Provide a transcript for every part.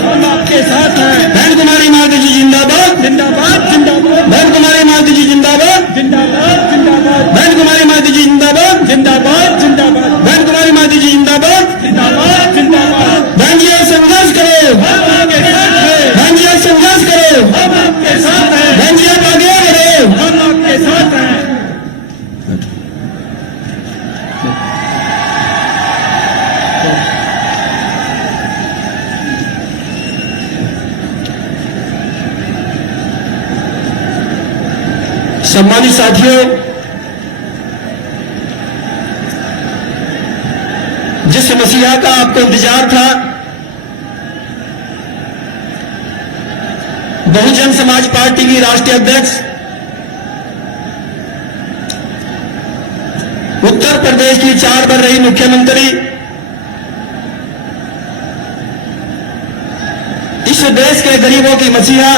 हम आपके साथ हैं। बहन कुमारी मालती जी जिंदाबाद, जिंदाबाद जिंदाबाद, बहन कुमारी मालती जी जिंदाबाद, जिंदाबाद जिंदाबाद, बहन कुमारी मालती जी जिंदाबाद, जिंदाबाद जिंदाबाद, बहन कुमारी मालती जी जिंदाबाद। जिंदाबाद जिंदाबाद। बहन जी आज संघर्ष करो, हम आपके साथ हैं। बहन जी आज संघर्ष करो, हम आपके साथ हैं। बहन जी आप आगे बढ़ो। हम आपके साथ हैं। सम्मानित साथियों, जिस मसीहा का आपको इंतजार था, बहुजन समाज पार्टी की राष्ट्रीय अध्यक्ष, उत्तर प्रदेश की 4 बार रही मुख्यमंत्री, इस देश के गरीबों की मसीहा,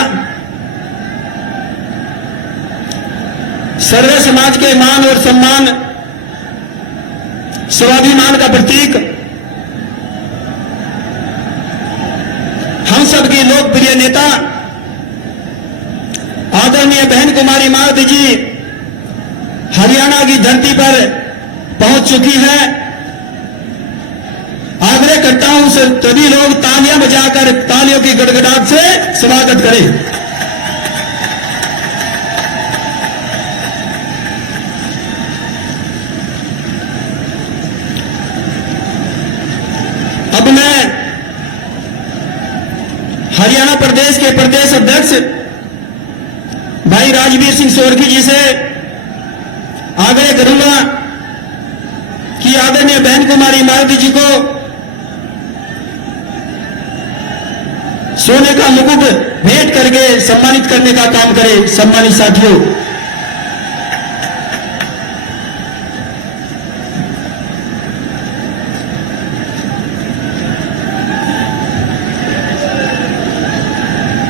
सर्व समाज के मान और सम्मान, स्वाभिमान का प्रतीक, हम सबकी लोकप्रिय नेता आदरणीय बहन कुमारी मालती जी हरियाणा की धरती पर पहुंच चुकी है। आग्रह करता हूं सभी लोग तालियां बजाकर तालियों की गड़गड़ाहट से स्वागत करें। अब मैं हरियाणा प्रदेश के प्रदेश अध्यक्ष भाई राजवीर सिंह सोरकी जी से आग्रह करूंगा कि आदरणीय बहन कुमारी मालती जी को सोने का मुकुट भेंट करके सम्मानित करने का काम करें। सम्मानित साथियों,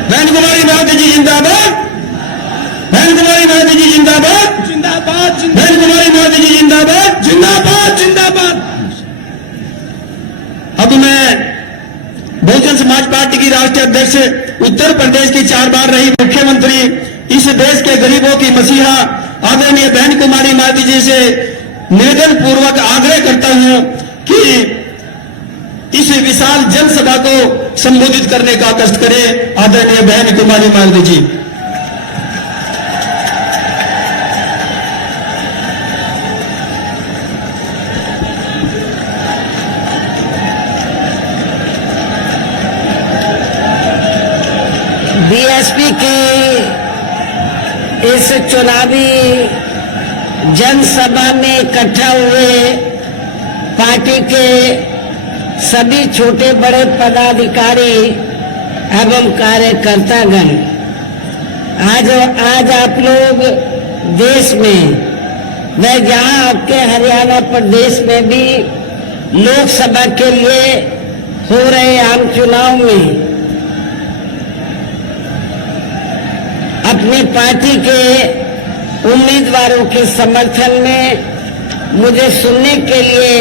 बहन कुमारी मालती जी जिंदाबाद, बहन कुमारी मालती जी जिंदाबाद, जिंदाबाद बहन कुमारी मालती जी जिंदाबाद, जिंदाबाद जिंदाबाद। अब मैं बहुजन समाज पार्टी की राष्ट्रीय अध्यक्ष, उत्तर प्रदेश की 4 बार रही मुख्यमंत्री, इस देश के गरीबों की मसीहा आदरणीय बहन कुमारी मालती जी से निवेदन पूर्वक आग्रह करता हूं कि इस विशाल जनसभा को संबोधित करने का कष्ट करें। आदरणीय बहन कुमारी मालती जी। बीएसपी की इस चुनावी जनसभा में इकट्ठा हुए पार्टी के सभी छोटे बड़े पदाधिकारी एवं कार्यकर्तागण, आज आप लोग देश में व जहां आपके हरियाणा प्रदेश में भी लोकसभा के लिए हो रहे आम चुनाव में अपनी पार्टी के उम्मीदवारों के समर्थन में मुझे सुनने के लिए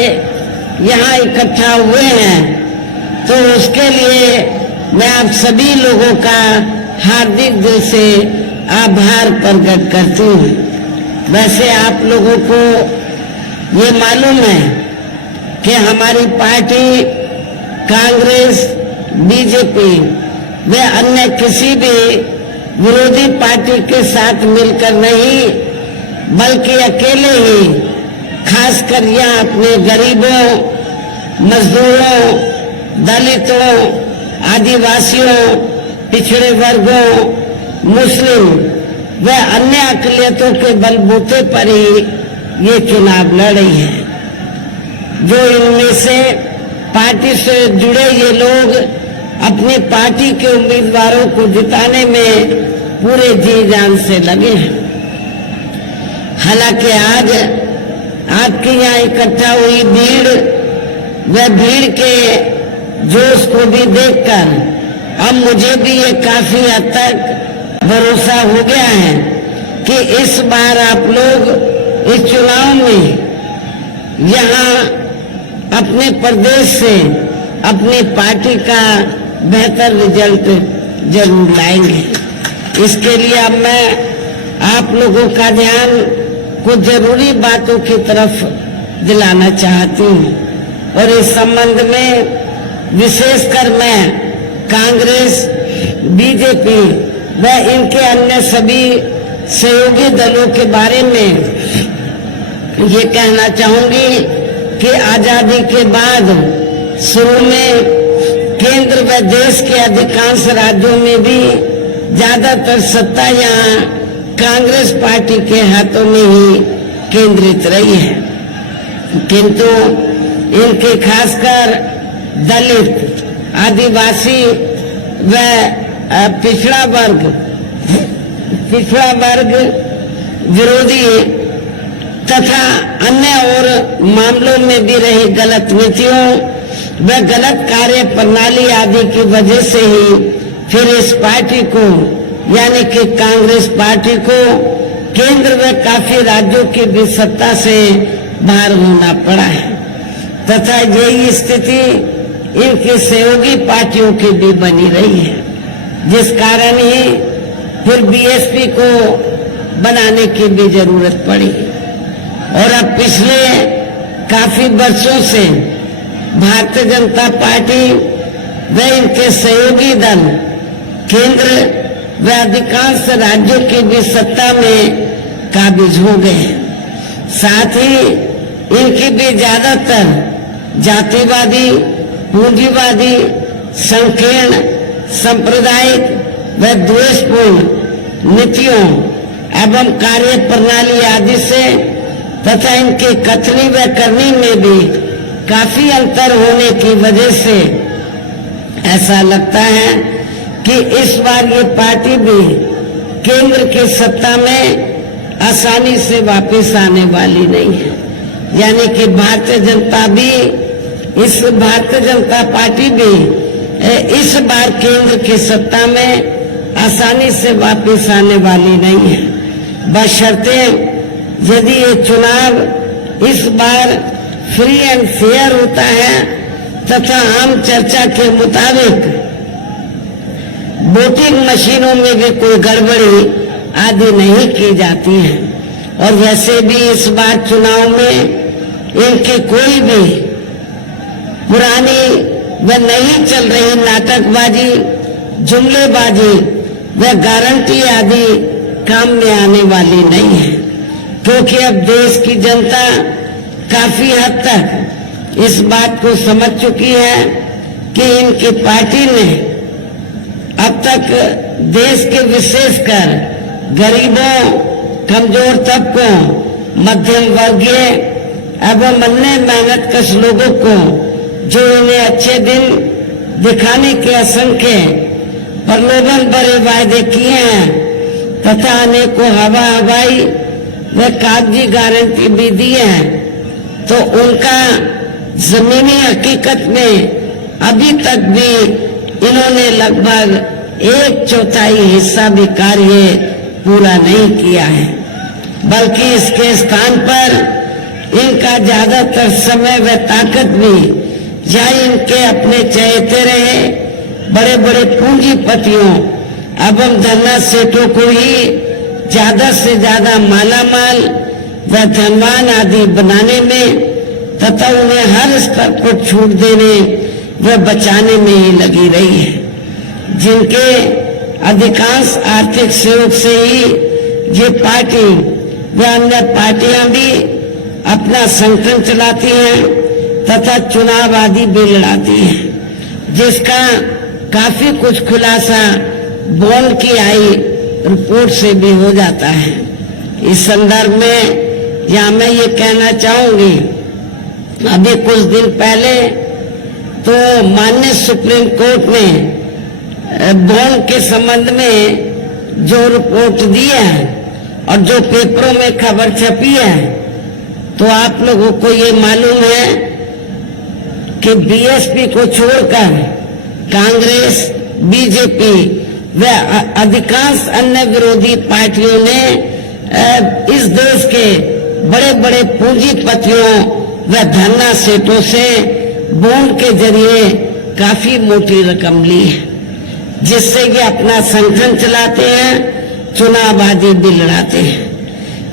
यहाँ इकट्ठा हुए हैं, तो उसके लिए मैं आप सभी लोगों का हार्दिक दिल से आभार प्रकट करती हूँ। वैसे आप लोगों को ये मालूम है कि हमारी पार्टी कांग्रेस, बीजेपी व अन्य किसी भी विरोधी पार्टी के साथ मिलकर नहीं, बल्कि अकेले ही खासकर यहाँ अपने गरीबों, मजदूरों, दलितों, आदिवासियों, पिछड़े वर्गों, मुस्लिम व अन्य अकलियतों के बलबूते पर ही ये चुनाव लड़ रही है। जो इनमें से पार्टी से जुड़े ये लोग अपनी पार्टी के उम्मीदवारों को जिताने में पूरे जी जान से लगे हैं। हालांकि आज आपके यहाँ इकट्ठा हुई भीड़ व भीड़ के जोश को भी देखकर अब मुझे भी ये काफी हद तक भरोसा हो गया है कि इस बार आप लोग इस चुनाव में यहाँ अपने प्रदेश से अपनी पार्टी का बेहतर रिजल्ट जरूर लाएंगे। इसके लिए अब मैं आप लोगों का ध्यान कुछ जरूरी बातों की तरफ दिलाना चाहती हूँ और इस संबंध में विशेषकर मैं कांग्रेस, बीजेपी व इनके अन्य सभी सहयोगी दलों के बारे में ये कहना चाहूंगी कि आजादी के बाद शुरू में केंद्र व देश के अधिकांश राज्यों में भी ज्यादातर सत्ता यहाँ कांग्रेस पार्टी के हाथों में ही केंद्रित रही है, किंतु इनके खासकर दलित, आदिवासी व पिछड़ा वर्ग विरोधी तथा अन्य और मामलों में भी रही गलत नीतियों व गलत कार्य प्रणाली आदि की वजह से ही फिर इस पार्टी को यानी कि कांग्रेस पार्टी को केंद्र व काफी राज्यों की भी सत्ता से बाहर होना पड़ा है तथा यही स्थिति इनकी सहयोगी पार्टियों की भी बनी रही है, जिस कारण ही फिर बीएसपी को बनाने की भी जरूरत पड़ी और अब पिछले काफी वर्षों से भारतीय जनता पार्टी व इनके सहयोगी दल केंद्र व अधिकांश राज्यों की भी सत्ता में काबिज हो गए। साथ ही इनकी भी ज्यादातर जातिवादी, पूंजीवादी, संकीर्ण, सांप्रदायिक व द्वेषपूर्ण नीतियों एवं कार्य प्रणाली आदि से तथा इनकी कथनी व करनी में भी काफी अंतर होने की वजह से ऐसा लगता है कि इस बार ये पार्टी भी केंद्र की सत्ता में आसानी से वापस आने वाली नहीं है, यानी कि भारतीय जनता पार्टी भी इस बार केंद्र की सत्ता में आसानी से वापस आने वाली नहीं है, बशर्ते यदि ये चुनाव इस बार फ्री एंड फेयर होता है तथा आम चर्चा के मुताबिक वोटिंग मशीनों में भी कोई गड़बड़ी आदि नहीं की जाती है और वैसे भी इस बार चुनाव में इनकी कोई भी पुरानी व नहीं चल रही नाटकबाजी, जुमलेबाजी व गारंटी आदि काम में आने वाली नहीं है, क्योंकि अब देश की जनता काफी हद तक इस बात को समझ चुकी है कि इनकी पार्टी ने अब तक देश के विशेषकर गरीबों, कमजोर तबकों, मध्यम वर्गीय एवं अन्य मेहनतकश लोगों को जो इन्हें अच्छे दिन दिखाने के असंख्य प्रलोभन भरे वायदे किए हैं तथा अनेकों हवाई व कागजी गारंटी भी दी है, तो उनका जमीनी हकीकत में अभी तक भी इन्होंने लगभग 1/4 हिस्सा भी कार्य पूरा नहीं किया है, बल्कि इसके स्थान पर इनका ज्यादातर समय व ताकत भी या इनके अपने चहेते रहे बड़े बड़े पूंजीपतियों एवं धन्ना सेठों को ही ज्यादा से ज्यादा मालामाल व धनवान आदि बनाने में तथा उन्हें हर स्तर पर छूट देने व बचाने में ही लगी रही है, जिनके अधिकांश आर्थिक सहयोग से ही ये पार्टी व अन्य पार्टियां भी अपना संगठन चलाती हैं तथा चुनाव आदि भी लड़ाती हैं, जिसका काफी कुछ खुलासा बॉन्ड की आई रिपोर्ट से भी हो जाता है। इस संदर्भ में यहाँ मैं ये कहना चाहूंगी, अभी कुछ दिन पहले तो माननीय सुप्रीम कोर्ट ने बॉन्ड के संबंध में जो रिपोर्ट दी है और जो पेपरों में खबर छपी है, तो आप लोगों को ये मालूम है कि बीएसपी को छोड़कर कांग्रेस, बीजेपी व अधिकांश अन्य विरोधी पार्टियों ने इस देश के बड़े बड़े पूंजीपतियों व धन्ना सेठों से बॉन्ड के जरिए काफी मोटी रकम ली है, जिससे ये अपना संगठन चलाते हैं, चुनाव आदि भी लड़ाते हैं।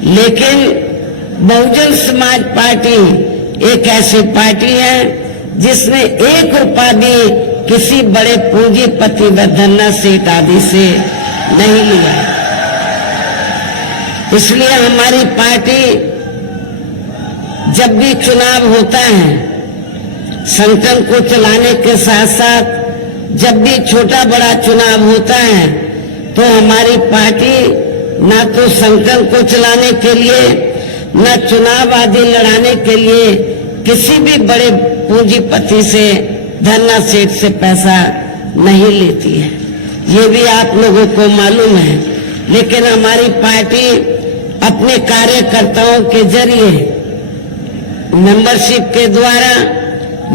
लेकिन बहुजन समाज पार्टी एक ऐसी पार्टी है जिसने 1 रुपया भी किसी बड़े पूंजीपति व धन्ना सेठ आदि से नहीं लिया। इसलिए हमारी पार्टी जब भी चुनाव होता है, संगठन को चलाने के साथ साथ जब भी छोटा बड़ा चुनाव होता है, तो हमारी पार्टी ना तो संगठन को चलाने के लिए, न चुनाव आदि लड़ाने के लिए किसी भी बड़े पूंजीपति से, धन्ना सेठ से पैसा नहीं लेती है। ये भी आप लोगों को मालूम है। लेकिन हमारी पार्टी अपने कार्यकर्ताओं के जरिए, मेंबरशिप के द्वारा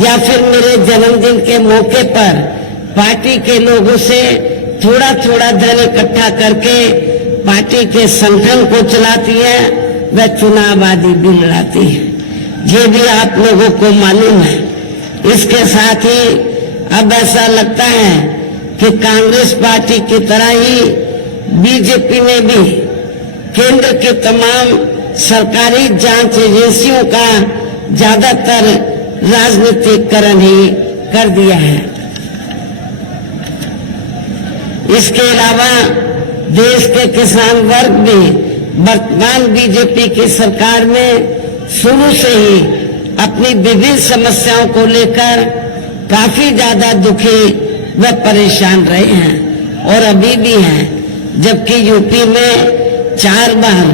या फिर मेरे जन्मदिन के मौके पर पार्टी के लोगों से थोड़ा थोड़ा धन इकट्ठा करके पार्टी के संगठन को चलाती है, वह चुनाव आदि भी लड़ाती है। ये भी आप लोगों को मालूम है। इसके साथ ही अब ऐसा लगता है कि कांग्रेस पार्टी की तरह ही बीजेपी ने भी केंद्र के तमाम सरकारी जांच एजेंसियों का ज्यादातर राजनीतिकरण ही कर दिया है। इसके अलावा देश के किसान वर्ग भी वर्तमान बीजेपी की सरकार में शुरू से ही अपनी विभिन्न समस्याओं को लेकर काफी ज्यादा दुखी व परेशान रहे हैं और अभी भी हैं। जबकि यूपी में 4 बार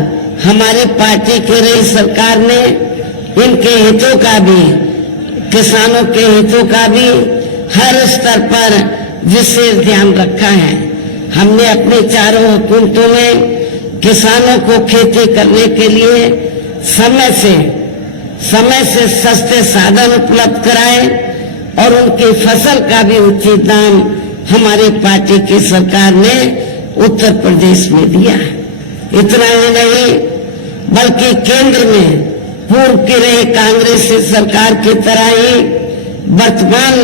हमारी पार्टी की रही सरकार ने इनके हितों का भी, किसानों के हितों का भी हर स्तर पर विशेष ध्यान रखा है। हमने अपने चारों हुकूमतों में किसानों को खेती करने के लिए समय से सस्ते साधन उपलब्ध कराए और उनकी फसल का भी उचित दाम हमारी पार्टी की सरकार ने उत्तर प्रदेश में दिया। इतना ही नहीं, बल्कि केंद्र में पूर्व की रही कांग्रेस सरकार की तरह ही वर्तमान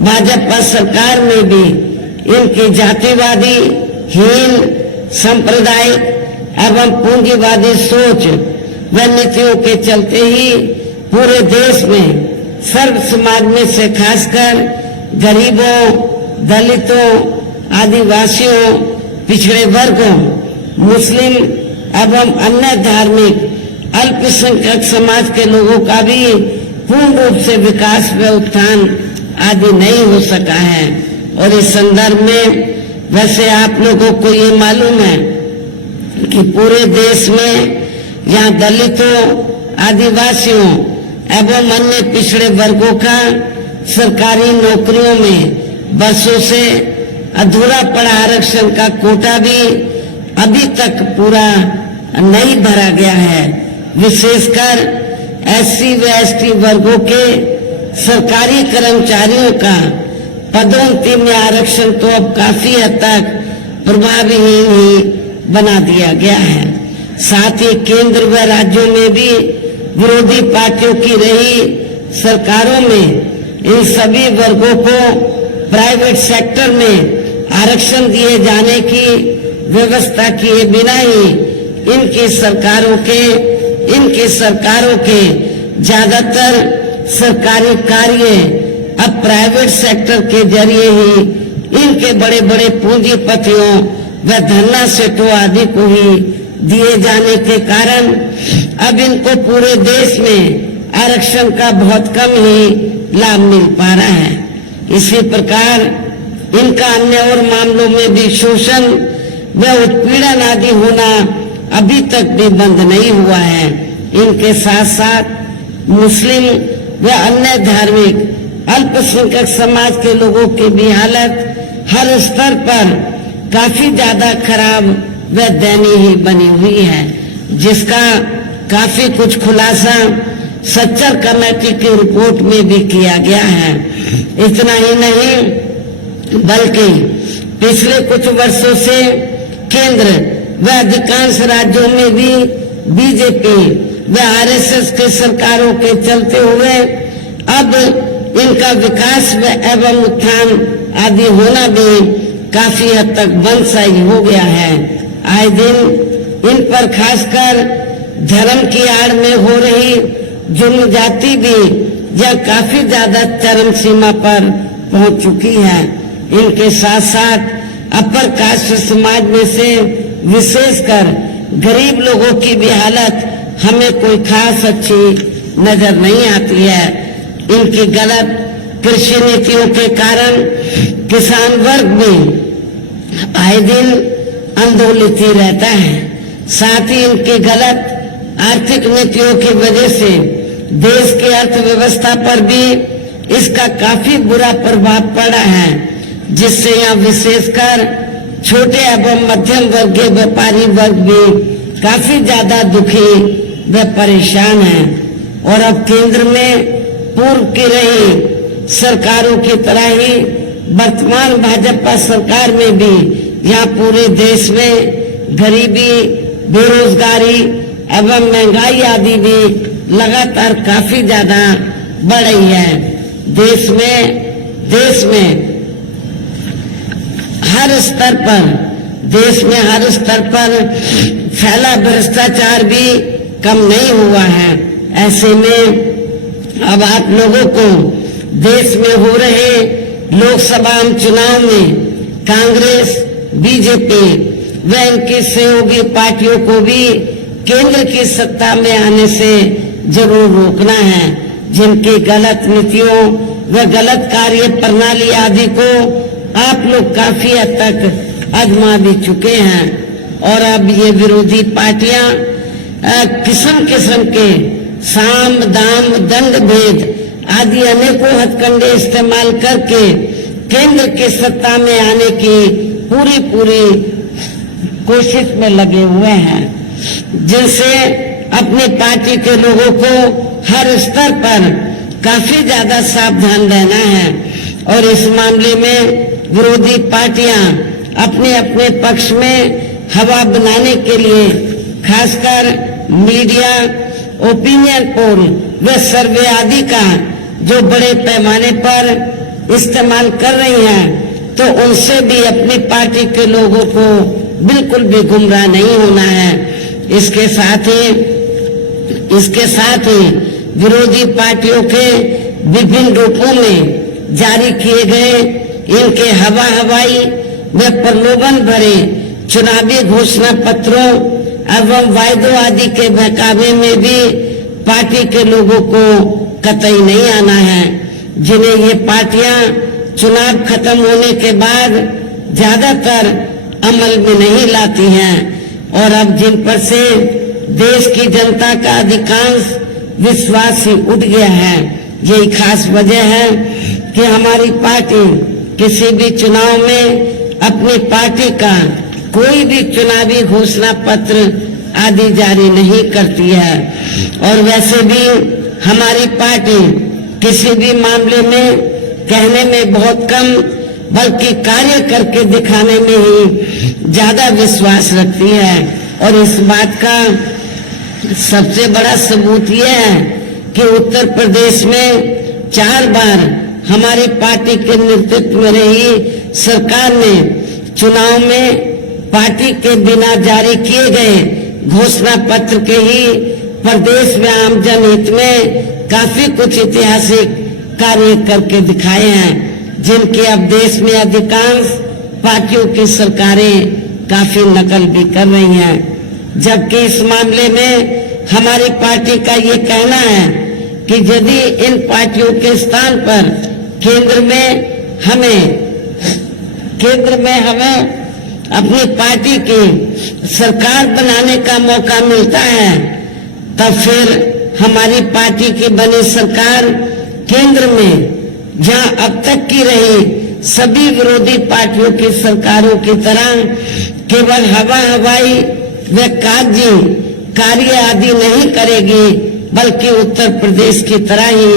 भाजपा सरकार में भी इनकी जातिवादी, हीन, सांप्रदायिक एवं पूंजीवादी सोच व नीतियों के चलते ही पूरे देश में सर्व समाज में से खासकर गरीबों, दलितों, आदिवासियों, पिछड़े वर्गों, मुस्लिम एवं अन्य धार्मिक अल्पसंख्यक समाज के लोगों का भी पूर्ण रूप से विकास व उत्थान आदि नहीं हो सका है। और इस संदर्भ में वैसे आप लोगों को ये मालूम है कि पूरे देश में यहाँ दलितों, आदिवासियों एवं अन्य पिछड़े वर्गों का सरकारी नौकरियों में वर्षों से अधूरा पड़ा आरक्षण का कोटा भी अभी तक पूरा नहीं भरा गया है। विशेषकर एससी व एसटी वर्गों के सरकारी कर्मचारियों का पदोन्नति में आरक्षण तो अब काफी हद तक प्रभावहीन ही बना दिया गया है। साथ ही केंद्र व राज्यों में भी विरोधी पार्टियों की रही सरकारों में इन सभी वर्गों को प्राइवेट सेक्टर में आरक्षण दिए जाने की व्यवस्था किए बिना ही इनकी सरकारों के ज्यादातर सरकारी कार्य अब प्राइवेट सेक्टर के जरिए ही इनके बड़े बड़े पूंजीपतियों व धन्ना सेठों आदि को ही दिए जाने के कारण अब इनको पूरे देश में आरक्षण का बहुत कम ही लाभ मिल पा रहा है। इसी प्रकार इनका अन्य और मामलों में भी शोषण व उत्पीड़न आदि होना अभी तक भी बंद नहीं हुआ है। इनके साथ साथ मुस्लिम व अन्य धार्मिक अल्पसंख्यक समाज के लोगों की भी हालत हर स्तर पर काफी ज्यादा खराब व दयनीय ही बनी हुई है, जिसका काफी कुछ खुलासा सच्चर कमेटी की रिपोर्ट में भी किया गया है। इतना ही नहीं, बल्कि पिछले कुछ वर्षों से केंद्र व अधिकांश राज्यों में भी बीजेपी व आरएसएस के सरकारों के चलते हुए अब इनका विकास एवं उत्थान आदि होना भी काफी हद तक बंद सा ही हो गया है। आए दिन इन पर खासकर धर्म की आड़ में हो रही जुर्म जाति भी यह काफी ज्यादा चरम सीमा पर पहुंच चुकी है। इनके साथ साथ अपर कास्ट समाज में से विशेषकर गरीब लोगों की भी हालत हमें कोई खास अच्छी नजर नहीं आती है। इनकी गलत कृषि नीतियों के कारण किसान वर्ग भी आए दिन आंदोलित ही रहता है। साथ ही इनकी गलत आर्थिक नीतियों की वजह से देश की अर्थव्यवस्था पर भी इसका काफी बुरा प्रभाव पड़ा है, जिससे यहाँ विशेषकर छोटे एवं मध्यम वर्गीय व्यापारी वर्ग भी काफी ज्यादा दुखी व परेशान है। और अब केंद्र में पूर्व की रही सरकारों की तरह ही वर्तमान भाजपा सरकार में भी यहाँ पूरे देश में गरीबी, बेरोजगारी एवं महंगाई आदि भी लगातार काफी ज्यादा बढ़ रही है। देश में हर स्तर पर फैला भ्रष्टाचार भी कम नहीं हुआ है। ऐसे में अब आप लोगों को देश में हो रहे लोकसभा चुनाव में कांग्रेस, बीजेपी व इनकी सहयोगी पार्टियों को भी केंद्र की सत्ता में आने से जरूर रोकना है। जिनकी गलत नीतियों व गलत कार्य प्रणाली आदि को आप लोग काफी हद तक आजमा भी चुके हैं। और अब ये विरोधी पार्टियां किस्म किस्म के साम, दाम, दंड भेद आदि अनेकों हथकंडे इस्तेमाल करके केंद्र की सत्ता में आने की पूरी कोशिश में लगे हुए हैं, जिनसे अपनी पार्टी के लोगों को हर स्तर पर काफी ज्यादा सावधान रहना है। और इस मामले में विरोधी पार्टियां अपने अपने पक्ष में हवा बनाने के लिए खासकर मीडिया, ओपिनियन पोल व सर्वे आदि का जो बड़े पैमाने पर इस्तेमाल कर रही हैं, तो उनसे भी अपनी पार्टी के लोगों को बिल्कुल भी गुमराह नहीं होना है। इसके साथ ही विरोधी पार्टियों के विभिन्न रूपों में जारी किए गए इनके हवाई व प्रलोभन भरे चुनावी घोषणा पत्रों एवं वायदों आदि के बहकावे में भी पार्टी के लोगों को कतई नहीं आना है, जिन्हें ये पार्टियां चुनाव खत्म होने के बाद ज्यादातर अमल में नहीं लाती हैं। और अब जिन पर से देश की जनता का अधिकांश विश्वास ही उठ गया है। यही खास वजह है कि हमारी पार्टी किसी भी चुनाव में अपनी पार्टी का कोई भी चुनावी घोषणा पत्र आदि जारी नहीं करती है। और वैसे भी हमारी पार्टी किसी भी मामले में कहने में बहुत कम बल्कि कार्य करके दिखाने में ही ज्यादा विश्वास रखती है। और इस बात का सबसे बड़ा सबूत यह है कि उत्तर प्रदेश में 4 बार हमारी पार्टी के नेतृत्व में रही सरकार ने चुनाव में पार्टी के बिना जारी किए गए घोषणा पत्र के ही प्रदेश में आम जनहित में काफी कुछ ऐतिहासिक कार्य करके दिखाए हैं, जिनके अब देश में अधिकांश पार्टियों की सरकारें काफी नकल भी कर रही हैं। जबकि इस मामले में हमारी पार्टी का ये कहना है कि यदि इन पार्टियों के स्थान पर केंद्र में हमें अपनी पार्टी की सरकार बनाने का मौका मिलता है, तब फिर हमारी पार्टी की बनी सरकार केंद्र में जहां अब तक की रही सभी विरोधी पार्टियों की सरकारों की तरह केवल हवाई व कागजी कार्य आदि नहीं करेगी, बल्कि उत्तर प्रदेश की तरह ही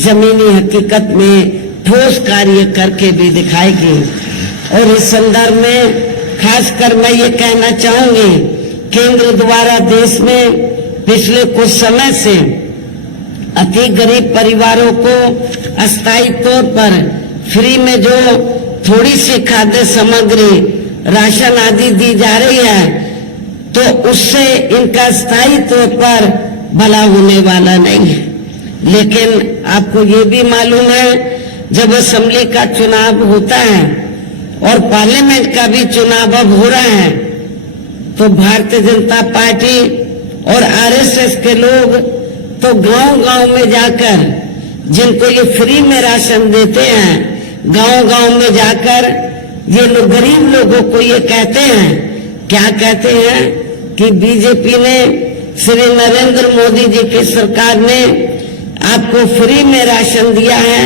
जमीनी हकीकत में ठोस कार्य करके भी दिखाएगी। और इस संदर्भ में खासकर मैं ये कहना चाहूंगी, केंद्र द्वारा देश में पिछले कुछ समय से अति गरीब परिवारों को अस्थायी तौर पर फ्री में जो थोड़ी सी खाद्य सामग्री राशन आदि दी जा रही है, तो उससे इनका स्थायी तौर पर भला होने वाला नहीं है। लेकिन आपको ये भी मालूम है, जब असेंबली का चुनाव होता है और पार्लियामेंट का भी चुनाव अब हो रहा है, तो भारतीय जनता पार्टी और आरएसएस के लोग तो गांव-गांव में जाकर, जिनको ये फ्री में राशन देते हैं, गांव-गांव में जाकर ये लोग गरीब लोगों को ये कहते हैं, क्या कहते हैं कि बीजेपी ने, श्री नरेंद्र मोदी जी की सरकार ने आपको फ्री में राशन दिया है,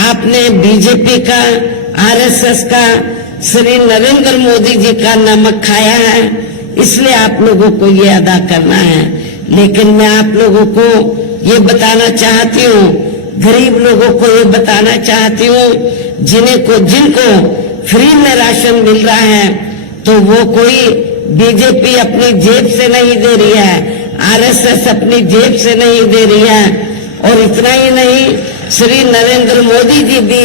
आपने बीजेपी का, आरएसएस का, श्री नरेंद्र मोदी जी का नमक खाया है, इसलिए आप लोगों को ये अदा करना है। लेकिन मैं आप लोगों को ये बताना चाहती हूँ, गरीब लोगों को ये बताना चाहती हूँ, जिनको फ्री में राशन मिल रहा है, तो वो कोई बीजेपी अपनी जेब से नहीं दे रही है, आरएसएस अपनी जेब से नहीं दे रही है, और इतना ही नहीं, श्री नरेंद्र मोदी जी भी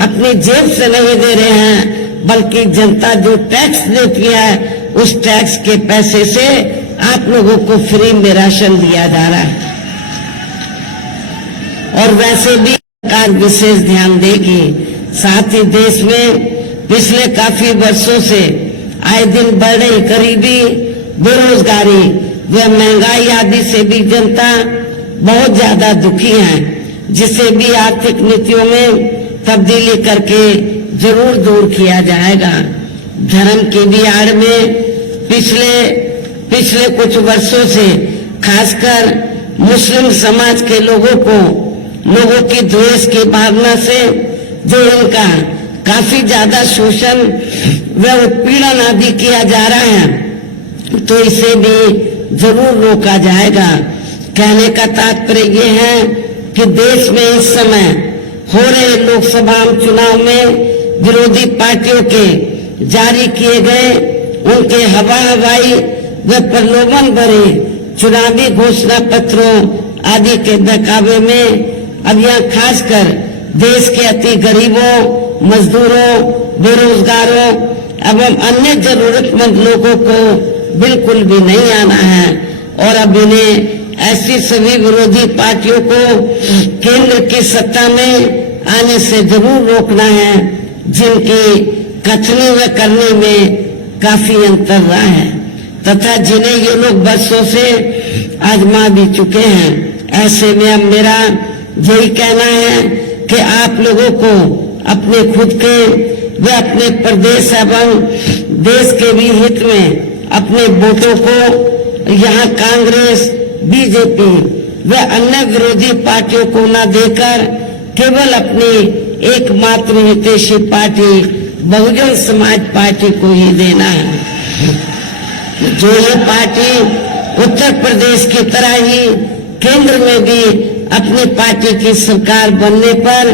अपनी जेब से नहीं दे रहे हैं, बल्कि जनता जो टैक्स देती है, उस टैक्स के पैसे से आप लोगों को फ्री में राशन दिया जा रहा है। और वैसे भी सरकार विशेष ध्यान देगी। साथ ही देश में पिछले काफी वर्षों से आए दिन बढ़ रही गरीबी, बेरोजगारी व महंगाई आदि से भी जनता बहुत ज्यादा दुखी है, जिसे भी आर्थिक नीतियों में तब्दीली करके जरूर दूर किया जाएगा। धर्म की भी आड़ में पिछले कुछ वर्षों से खासकर मुस्लिम समाज के लोगों की द्वेष की भावना से जो इनका काफी ज्यादा शोषण व उत्पीड़न आदि किया जा रहा है, तो इसे भी जरूर रोका जाएगा। कहने का तात्पर्य ये है कि देश में इस समय हो रहे लोकसभा चुनाव में विरोधी पार्टियों के जारी किए गए उनके हवाई व प्रलोभन भरे चुनावी घोषणा पत्रों आदि के बहकावे में अब यहाँ खासकर देश के अति गरीबों, मजदूरों, बेरोजगारों एवं अन्य जरूरतमंद लोगों को बिल्कुल भी नहीं आना है। और अब इन्हें ऐसी सभी विरोधी पार्टियों को केंद्र की सत्ता में आने से जरूर रोकना है, जिनकी कथनी व करने में काफी अंतर रहा है तथा जिन्हें ये लोग बरसों से आजमा भी चुके हैं। ऐसे में अब मेरा यही कहना है कि आप लोगों को अपने खुद के व अपने प्रदेश एवं देश के भी हित में अपने वोटों को यहाँ कांग्रेस, बीजेपी व अन्य विरोधी पार्टियों को न देकर केवल अपनी एकमात्र हितैषी पार्टी बहुजन समाज पार्टी को ही देना है। जो ये पार्टी उत्तर प्रदेश की तरह ही केंद्र में भी अपनी पार्टी की सरकार बनने पर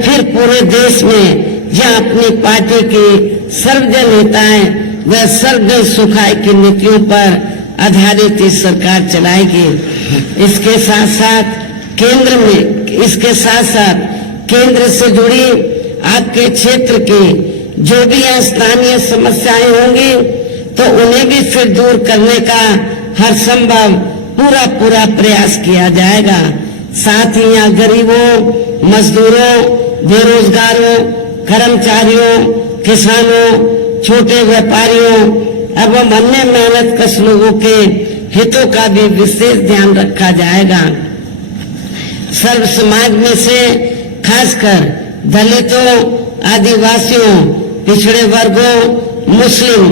फिर पूरे देश में जहाँ अपनी पार्टी की सर्वजन हिताएं व सर्वजन सुखाय की नीतियों पर आधारित इस सरकार चलाएगी। इसके साथ साथ केंद्र से जुड़ी आपके क्षेत्र की जो भी स्थानीय समस्याएं होंगी, तो उन्हें भी फिर दूर करने का हर संभव पूरा प्रयास किया जाएगा। साथ ही यहाँ गरीबों, मजदूरों, बेरोजगारों, कर्मचारियों, किसानों, छोटे व्यापारियों एवं अन्य मेहनतकश लोगों के हितों का भी विशेष ध्यान रखा जाएगा। सर्व समाज में से खासकर दलितों, आदिवासियों, पिछड़े वर्गों, मुस्लिम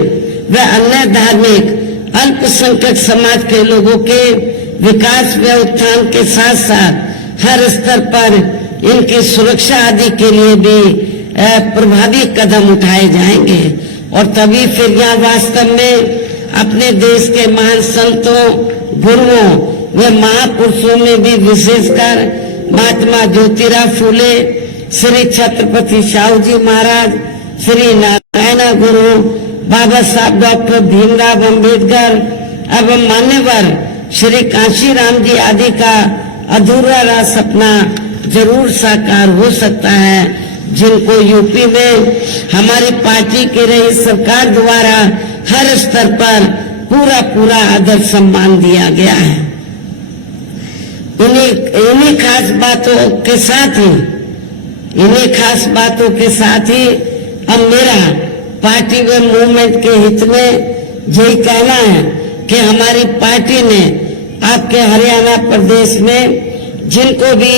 व अन्य धार्मिक अल्पसंख्यक समाज के लोगों के विकास व उत्थान के साथ साथ हर स्तर पर इनकी सुरक्षा आदि के लिए भी प्रभावी कदम उठाए जाएंगे। और तभी फिर यहाँ वास्तव में अपने देश के महान संतों, गुरुओं व महापुरुषों में भी विशेषकर महात्मा ज्योतिराव फूले, श्री छत्रपति शाहू जी महाराज, श्री नारायण गुरु, बाबा साहब डॉक्टर भीमराव अम्बेडकर एवं मान्यवर श्री कांशीराम जी आदि का अधूरा रहा सपना जरूर साकार हो सकता है, जिनको यूपी में हमारी पार्टी की रही सरकार द्वारा हर स्तर पर पूरा पूरा आदर सम्मान दिया गया है। इन्हीं खास बातों के साथ ही अब मेरा पार्टी व मूवमेंट के हित में यही कहना है कि हमारी पार्टी ने आपके हरियाणा प्रदेश में जिनको भी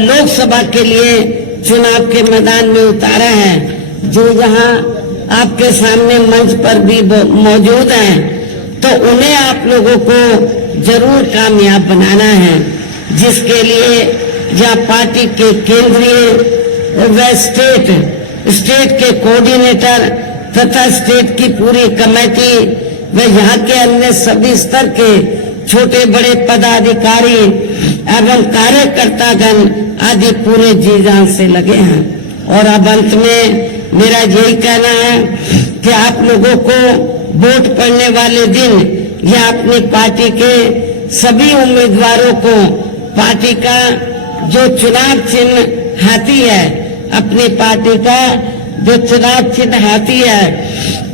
लोकसभा के लिए चुनाव के मैदान में उतारा है, जो यहाँ आपके सामने मंच पर भी मौजूद हैं, तो उन्हें आप लोगों को जरूर कामयाब बनाना है, जिसके लिए यहाँ पार्टी के केंद्रीय व स्टेट के कोऑर्डिनेटर तथा स्टेट की पूरी कमेटी व यहाँ के अन्य सभी स्तर के छोटे बड़े पदाधिकारी एवं कार्यकर्तागण आदि पूरे जी जान से लगे हैं। और अब अंत में मेरा यही कहना है कि आप लोगों को वोट पड़ने वाले दिन या अपनी पार्टी के सभी उम्मीदवारों को पार्टी का जो चुनाव चिन्ह हाथी है, अपनी पार्टी का जो चुनाव चिन्ह हाथी है,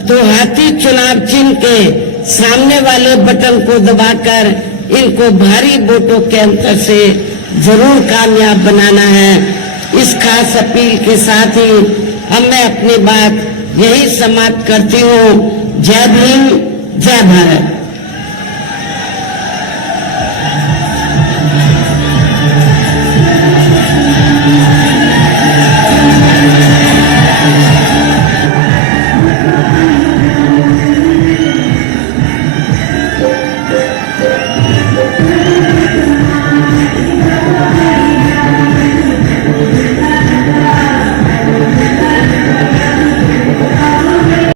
तो हाथी चुनाव चिन्ह के सामने वाले बटन को दबाकर इनको भारी वोटों के अंतर से जरूर कामयाब बनाना है। इस खास अपील के साथ ही अब मैं अपनी बात यही समाप्त करती हूँ। जय भीम, जय भारत।